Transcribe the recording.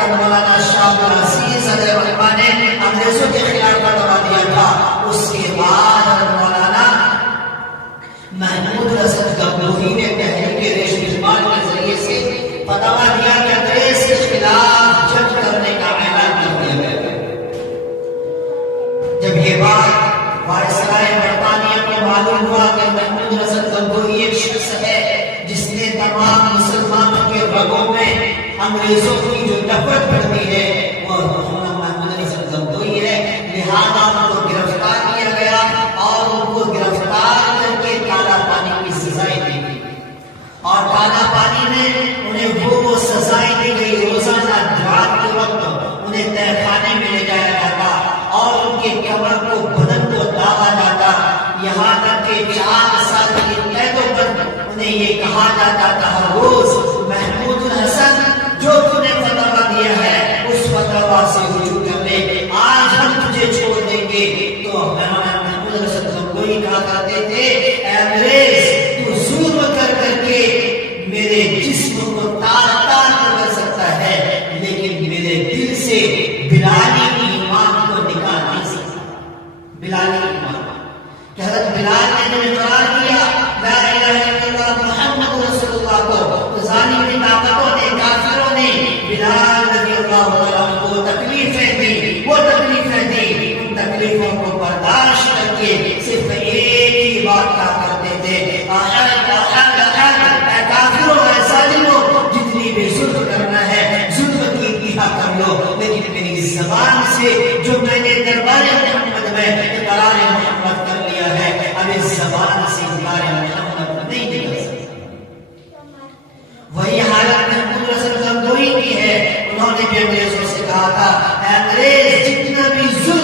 جب مولانا شاہ عبد العزیز علیہ الرحمہ نے انگریزوں کے خلاف فتویٰ دیا تھا، اس کے بعد مولانا محمود حسن گنگوہی نے تحریک ریشم اقبال کے ذریعے سے فتویٰ دیا کہ انگریز کے خلاف جنگ کرنے کا اعلان کر دیا گیا۔ جب یہ بات وائسرائے برطانیہ کو معلوم ہوا کہ محمود حسن گنگوہی ایک شخص ہے جس نے تمام مسلمانوں کے رگوں میں انگریزوں کی جو نفرت بڑھتی ہے وہ محمود حسن گنگوہی ہے، لہذا ان کو گرفتار کیا گیا اور ان کو گرفتار کر کے کالا پانی کی سزائیں دی گئی، اور کالا پانی میں انہیں وہ سزائیں دی گئی۔ روزانہ رات کے وقت انہیں تہہ خانے میں لے جایا جاتا اور ان کے کمر کو بدن کو داغا جاتا، یہاں تک کہ 4 سال کی قید و بند انہیں یہ کہا جاتا تھا ہر روز محمود حسن جو تو نے فتویٰ دیا ہے اس فتویٰ سے رجوع کر لے، آج ہم تجھے چھوڑ دیں گے۔ تو محمود حسن گنگوہی کہا کرتے تھے اے انگریز تو ظلم کر کر کے میرے جسم کو تار تار کر سکتا ہے لیکن میرے دل سے بلالی ایمان کو نکال نہیں سکتا۔ بلالی ایمان کہ حضرت بلال نے جو اقرار کیا لا الہ الا اللہ محمد رسول اللہ کو، ظالم طاقتوں نے کافروں نے بلال رضی اللہ عنہ کو تکلیفیں دی، وہ تکلیفیں دی، ان تکلیفوں کو برداشت کر کے صرف ایک ہی بات کہا کرتے تھے اے کافروں اے ظالموں، جتنی بھی ظلم کرنا ہے ظلم کی انتہا کر لو، لیکن میری زبان سے جو میں نے دربار محمد میں اقرار محمد کر لیا ہے اب اس زبان سے اقرار محمد نہیں نکل سکتا۔ وہی حالت محمود حسن گنگوہی کی ہے، انہوں نے بھی انگریزوں سے کہا تھا اے انگریز جتنا بھی ظلم